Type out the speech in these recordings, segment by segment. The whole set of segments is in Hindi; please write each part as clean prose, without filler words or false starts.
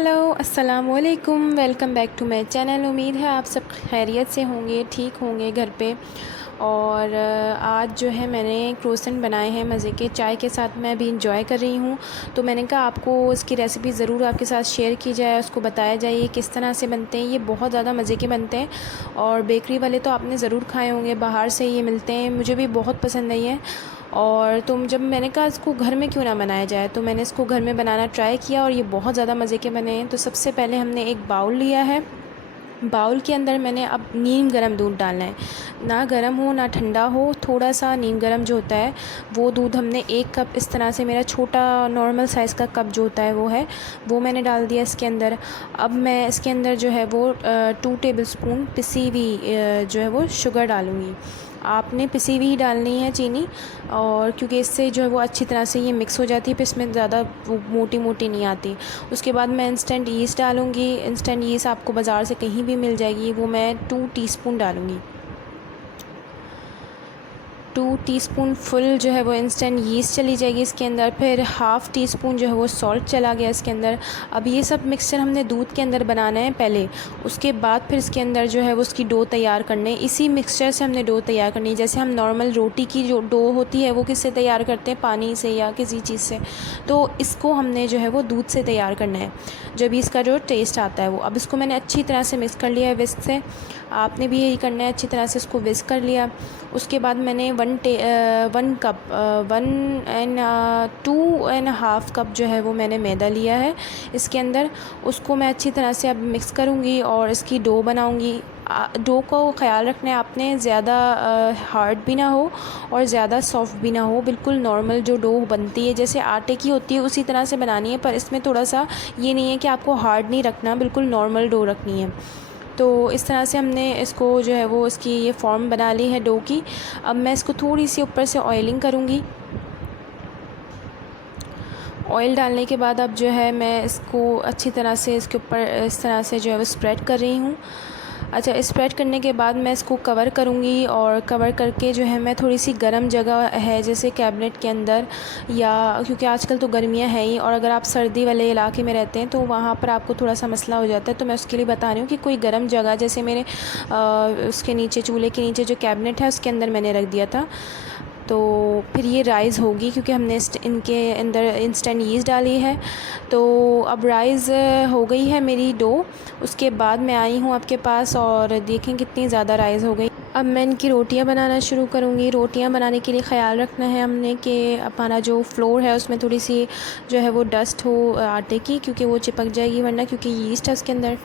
हेलो अस्सलाम वालेकुम, welcome back to my channel. उम्मीद है आप सब खैरियत से होंगे, ठीक होंगे घर पे। और आज जो है मैंने क्रोसेंट बनाए हैं मज़े के, चाय के साथ मैं अभी इंजॉय कर रही हूँ। तो मैंने कहा आपको इसकी रेसिपी ज़रूर आपके साथ शेयर की जाए, उसको बताया जाए ये किस तरह से बनते हैं। ये बहुत ज़्यादा मज़े के बनते हैं और बेकरी वाले तो आपने ज़रूर खाए होंगे, बाहर से ये मिलते हैं, मुझे भी बहुत पसंद आई है। और जब मैंने कहा इसको घर में क्यों ना बनाया जाए, तो मैंने इसको घर में बनाना ट्राई किया और ये बहुत ज़्यादा मज़े के बने हैं। तो सबसे पहले हमने एक बाउल लिया है, बाउल के अंदर मैंने अब नीम गर्म दूध डालना है, ना गर्म हो ना ठंडा हो, थोड़ा सा नीम गर्म जो होता है वो दूध हमने 1 कप, इस तरह से मेरा छोटा नॉर्मल साइज़ का कप जो होता है वो मैंने डाल दिया इसके अंदर। अब मैं इसके अंदर जो है वो 2 टेबलस्पून पिसी हुई जो है वो शुगर डालूँगी। आपने पिसी हुई ही डालनी है चीनी, और क्योंकि इससे जो है वो अच्छी तरह से ये मिक्स हो जाती है, फिर इसमें ज़्यादा वो मोटी मोटी नहीं आती। उसके बाद मैं इंस्टेंट ईस्ट डालूँगी। इंस्टेंट ईस्ट आपको बाज़ार से कहीं भी मिल जाएगी, वो मैं 2 टीस्पून डालूँगी। 2 टीस्पून फुल जो है वो इंस्टेंट यीस्ट चली जाएगी इसके अंदर। फिर हाफ़ टी स्पून जो है वो सॉल्ट चला गया इसके अंदर। अब ये सब मिक्सचर हमने दूध के अंदर बनाना है पहले, उसके बाद फिर इसके अंदर जो है वो उसकी डो तैयार करने। इसी मिक्सचर से हमने डो तैयार करनी है, जैसे हम नॉर्मल रोटी की जो डो होती है वो किससे तैयार करते हैं, पानी से या किसी चीज़ से। तो इसको हमने जो है वो दूध से तैयार करना है, जब इसका जो टेस्ट आता है वो। अब इसको मैंने अच्छी तरह से मिक्स कर लिया है विस्क से, आपने भी यही करना है, अच्छी तरह से इसको विस्क कर लिया। उसके बाद मैंने 1 कप 2.5 कप जो है वो मैंने मैदा लिया है इसके अंदर। उसको मैं अच्छी तरह से अब मिक्स करूँगी और इसकी डो बनाऊँगी। डो को ख़याल रखना है आपने, ज़्यादा हार्ड भी ना हो और ज़्यादा सॉफ्ट भी ना हो, बिल्कुल नॉर्मल जो डो बनती है जैसे आटे की होती है उसी तरह से बनानी है। पर इसमें थोड़ा सा ये नहीं है कि आपको हार्ड नहीं रखना, बिल्कुल नॉर्मल डो रखनी है। तो इस तरह से हमने इसको जो है वो इसकी ये फॉर्म बना ली है डो की। अब मैं इसको थोड़ी सी ऊपर से ऑयलिंग करूँगी। ऑयल डालने के बाद अब जो है मैं इसको अच्छी तरह से इसके ऊपर इस तरह से जो है वो स्प्रेड कर रही हूँ। अच्छा, स्प्रेड करने के बाद मैं इसको कवर करूँगी, और कवर करके जो है मैं थोड़ी सी गर्म जगह है जैसे कैबिनेट के अंदर, या क्योंकि आजकल तो गर्मियाँ हैं ही, और अगर आप सर्दी वाले इलाके में रहते हैं तो वहाँ पर आपको थोड़ा सा मसला हो जाता है। तो मैं उसके लिए बता रही हूँ कि कोई गर्म जगह, जैसे मेरे उसके नीचे, चूल्हे के नीचे जो कैबिनेट है उसके अंदर मैंने रख दिया था। तो फिर ये राइज़ होगी क्योंकि हमने इनके अंदर इंस्टेंट यीस्ट डाली है। तो अब राइज़ हो गई है मेरी डो। उसके बाद मैं आई हूँ आपके पास और देखें कितनी ज़्यादा राइज़ हो गई। अब मैं इनकी रोटियां बनाना शुरू करूँगी। रोटियां बनाने के लिए ख़याल रखना है हमने कि हमारा जो फ्लोर है उसमें थोड़ी सी जो है वो डस्ट हो आटे की, क्योंकि वो चिपक जाएगी वरना, क्योंकि यीस्ट है उसके अंदर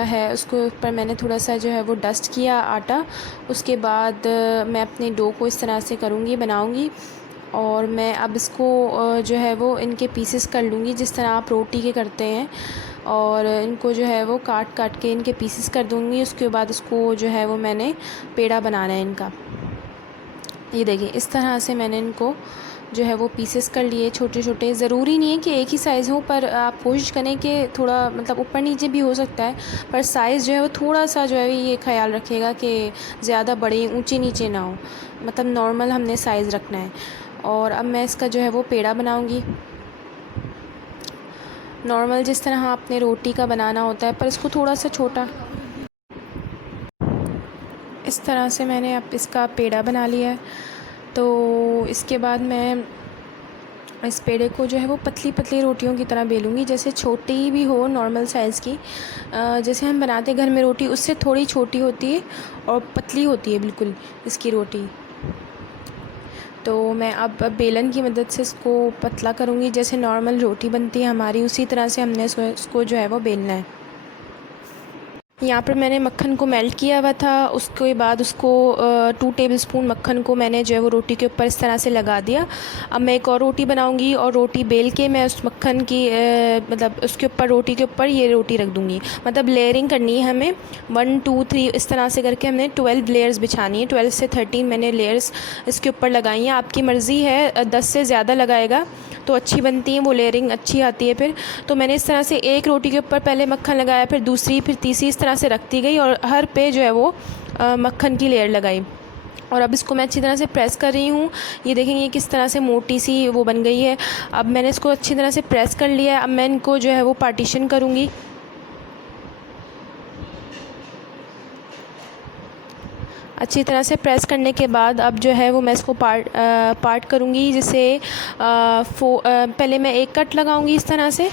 है। उसको ऊपर मैंने थोड़ा सा जो है वो डस्ट किया आटा। उसके बाद मैं अपने डो को इस तरह से करूँगी, बनाऊँगी, और मैं अब इसको जो है वो इनके पीसेस कर लूँगी जिस तरह आप रोटी के करते हैं, और इनको जो है वो काट काट के इनके पीसेस कर दूँगी। उसके बाद इसको जो है वो मैंने पेड़ा बनाना है इनका। ये देखिए इस तरह से मैंने इनको जो है वो पीसेस कर लिए छोटे छोटे। ज़रूरी नहीं है कि एक ही साइज़ हो, पर आप कोशिश करें कि थोड़ा मतलब ऊपर नीचे भी हो सकता है, पर साइज़ जो है वो थोड़ा सा जो है ये ख्याल रखिएगा कि ज़्यादा बड़े ऊंचे नीचे ना हो, मतलब नॉर्मल हमने साइज़ रखना है। और अब मैं इसका जो है वो पेड़ा बनाऊँगी नॉर्मल जिस तरह आपने रोटी का बनाना होता है, पर इसको थोड़ा सा छोटा। इस तरह से मैंने अब इसका पेड़ा बना लिया है। तो इसके बाद मैं इस पेड़े को जो है वो पतली पतली रोटियों की तरह बेलूँगी, जैसे छोटी भी हो नॉर्मल साइज़ की, जैसे हम बनाते घर में रोटी उससे थोड़ी छोटी होती है और पतली होती है बिल्कुल इसकी रोटी। तो मैं अब बेलन की मदद से इसको पतला करूँगी, जैसे नॉर्मल रोटी बनती है हमारी उसी तरह से हमने इसको जो है वो बेलना है। यहाँ पर मैंने मक्खन को मेल्ट किया हुआ था, उसके बाद उसको 2 टेबलस्पून मक्खन को मैंने जो है वो रोटी के ऊपर इस तरह से लगा दिया। अब मैं एक और रोटी बनाऊँगी और रोटी बेल के मैं उस मक्खन की मतलब उसके ऊपर, रोटी के ऊपर ये रोटी रख दूँगी। मतलब लेयरिंग करनी है हमें, 1 2 3 इस तरह से करके हमने 12 लेयर्स बिछानी है। 12 से 13 मैंने लेयर्स इसके ऊपर लगाई हैं। आपकी मर्ज़ी है, 10 से ज़्यादा लगाएगा तो अच्छी बनती है, वो लेयरिंग अच्छी आती है फिर। तो मैंने इस तरह से एक रोटी के ऊपर पहले मक्खन लगाया, फिर दूसरी, फिर तीसरी, इस तरह से रखती गई और हर पे जो है वो मक्खन की लेयर लगाई। और अब इसको मैं अच्छी तरह से प्रेस कर रही हूँ। ये देखेंगे किस तरह से मोटी सी वो बन गई है। अब मैंने इसको अच्छी तरह से प्रेस कर लिया है। अब मैं इनको जो है वो पार्टीशन करूँगी। अच्छी तरह से प्रेस करने के बाद अब जो है वो मैं इसको पार्ट करूँगी। जिससे पहले मैं एक कट लगाऊँगी इस तरह से,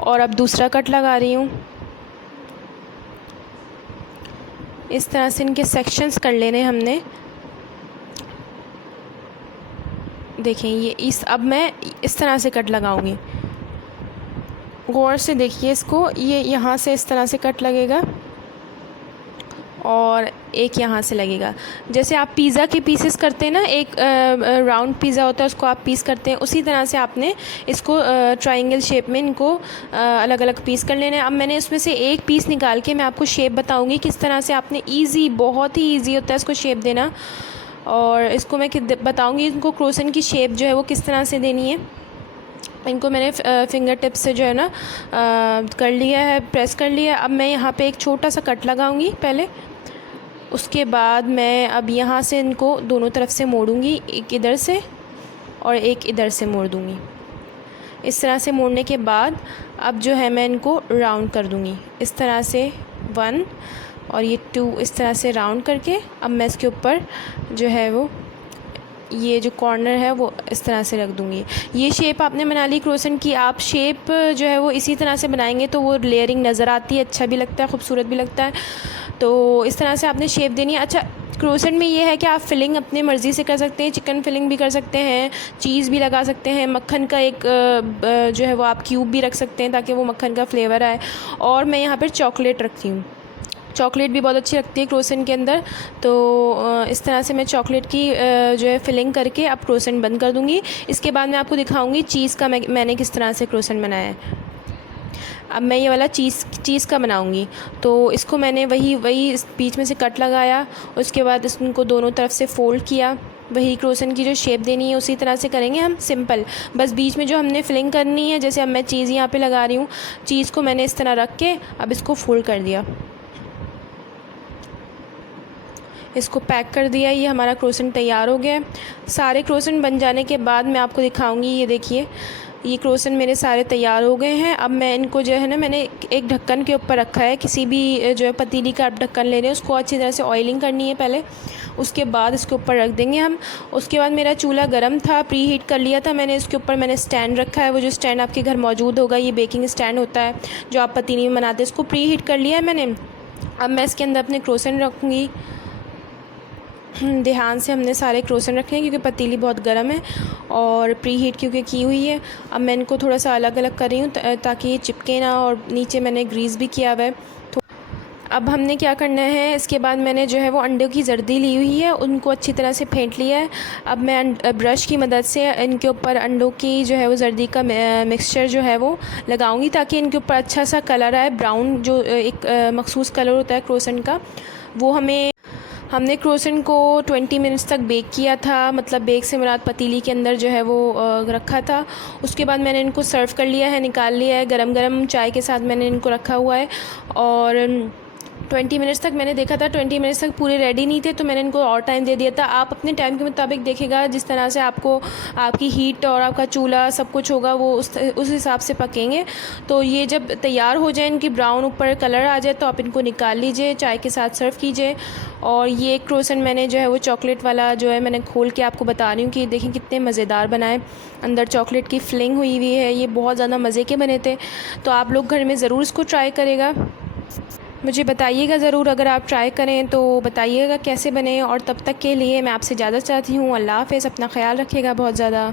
और अब दूसरा कट लगा रही हूँ। इस तरह से इनके सेक्शंस कर लेने हमने। देखें ये अब मैं इस तरह से कट लगाऊंगी। गौर से देखिए इसको, ये यहाँ से इस तरह से कट लगेगा और एक यहाँ से लगेगा। जैसे आप पिज़्ज़ा के पीसेस करते हैं ना, एक राउंड पिज़्ज़ा होता है उसको आप पीस करते हैं, उसी तरह से आपने इसको ट्रायंगल शेप में इनको अलग अलग पीस कर लेना है। अब मैंने उसमें से एक पीस निकाल के मैं आपको शेप बताऊंगी किस तरह से आपने बहुत ही ईजी होता है इसको शेप देना। और इसको मैं बताऊँगी इनको क्रोसन की शेप जो है वो किस तरह से देनी है। इनको मैंने फिंगर टिप से जो है ना कर लिया है, प्रेस कर लिया है। अब मैं यहाँ पे एक छोटा सा कट लगाऊंगी पहले। उसके बाद मैं अब यहाँ से इनको दोनों तरफ से मोड़ूंगी, एक इधर से और एक इधर से मोड़ दूँगी। इस तरह से मोड़ने के बाद अब जो है मैं इनको राउंड कर दूँगी इस तरह से 1 और ये 2 इस तरह से राउंड करके अब मैं इसके ऊपर जो है वो ये जो कॉर्नर है वो इस तरह से रख दूँगी। ये शेप आपने बना ली क्रोसन की। आप शेप जो है वो इसी तरह से बनाएंगे तो वो लेयरिंग नज़र आती है, अच्छा भी लगता है, खूबसूरत भी लगता है। तो इस तरह से आपने शेप देनी है। अच्छा, क्रोसन में ये है कि आप फिलिंग अपनी मर्ज़ी से कर सकते हैं, चिकन फिलिंग भी कर सकते हैं, चीज़ भी लगा सकते हैं, मक्खन का एक जो है वो आप क्यूब भी रख सकते हैं ताकि वो मक्खन का फ्लेवर आए। और मैं यहाँ पर चॉकलेट रखती हूँ, चॉकलेट भी बहुत अच्छी लगती है क्रोसन के अंदर। तो इस तरह से मैं चॉकलेट की जो है फिलिंग करके अब क्रोसन बंद कर दूँगी। इसके बाद मैं आपको दिखाऊँगी चीज़ का मैंने किस तरह से क्रोसन बनाया है। अब मैं ये वाला चीज़ का बनाऊँगी। तो इसको मैंने वही इस बीच में से कट लगाया, उसके बाद इसको दोनों तरफ से फ़ोल्ड किया। वही क्रोसन की जो शेप देनी है उसी तरह से करेंगे हम, सिंपल। बस बीच में जो हमने फिलिंग करनी है, जैसे अब मैं चीज़ यहाँ पे लगा रही हूँ, चीज़ को मैंने इस तरह रख के अब इसको फ़ोल्ड कर दिया, इसको पैक कर दिया। ये हमारा क्रोसन तैयार हो गया। सारे क्रोसन बन जाने के बाद मैं आपको दिखाऊंगी। ये देखिए, ये क्रोसन मेरे सारे तैयार हो गए हैं। अब मैं इनको जो है ना, मैंने एक ढक्कन के ऊपर रखा है। किसी भी जो है पतीली का आप ढक्कन ले रहे हैं, उसको अच्छी तरह से ऑयलिंग करनी है पहले, उसके बाद इसके ऊपर रख देंगे हम। उसके बाद मेरा चूल्हा गर्म था, प्री हीट कर लिया था मैंने। इसके ऊपर मैंने स्टैंड रखा है, वो जो स्टैंड आपके घर मौजूद होगा, ये बेकिंग स्टैंड होता है जो आप पतीली में बनाते हैं, इसको प्री हीट कर लिया है मैंने। अब मैं इसके अंदर अपने क्रोसन रखूँगी। ध्यान से हमने सारे क्रोसन रखे हैं क्योंकि पतीली बहुत गर्म है और प्री हीट क्योंकि की हुई है। अब मैं इनको थोड़ा सा अलग अलग कर रही हूँ ताकि ये चिपके ना, और नीचे मैंने ग्रीस भी किया हुआ है। तो अब हमने क्या करना है, इसके बाद मैंने जो है वो अंडों की जर्दी ली हुई है, उनको अच्छी तरह से फेंट लिया है। अब मैं ब्रश की मदद से इनके ऊपर अंडों की जो है वो जर्दी का मिक्सचर जो है वो लगाऊंगी ताकि इनके ऊपर अच्छा सा कलर आए, ब्राउन जो एक मखसूस कलर होता है क्रोसन का, वो हमने क्रोसन को 20 मिनट्स तक बेक किया था। मतलब बेक से मुराद पतीली के अंदर जो है वो रखा था। उसके बाद मैंने इनको सर्व कर लिया है, निकाल लिया है। गरम गरम चाय के साथ मैंने इनको रखा हुआ है। और 20 मिनट्स तक मैंने देखा था, 20 मिनट्स तक पूरे रेडी नहीं थे तो मैंने इनको और टाइम दे दिया था। आप अपने टाइम के मुताबिक देखेगा, जिस तरह से आपको आपकी हीट और आपका चूल्हा सब कुछ होगा वो उस हिसाब से पकेंगे। तो ये जब तैयार हो जाए, इनकी ब्राउन ऊपर कलर आ जाए, तो आप इनको निकाल लीजिए, चाय के साथ सर्व कीजिए। और ये क्रोसन मैंने जो है वो चॉकलेट वाला जो है मैंने खोल के आपको बता रही हूँ कि देखें कितने मज़ेदार बनाए, अंदर चॉकलेट की फिलिंग हुई हुई है। ये बहुत ज़्यादा मज़े के बने थे। तो आप लोग घर में ज़रूर इसको ट्राई करेगा, मुझे बताइएगा ज़रूर। अगर आप ट्राई करें तो बताइएगा कैसे बने। और तब तक के लिए मैं आपसे इजाज़त चाहती हूँ। अल्लाह हाफ़िज़, अपना ख्याल रखिएगा बहुत ज़्यादा।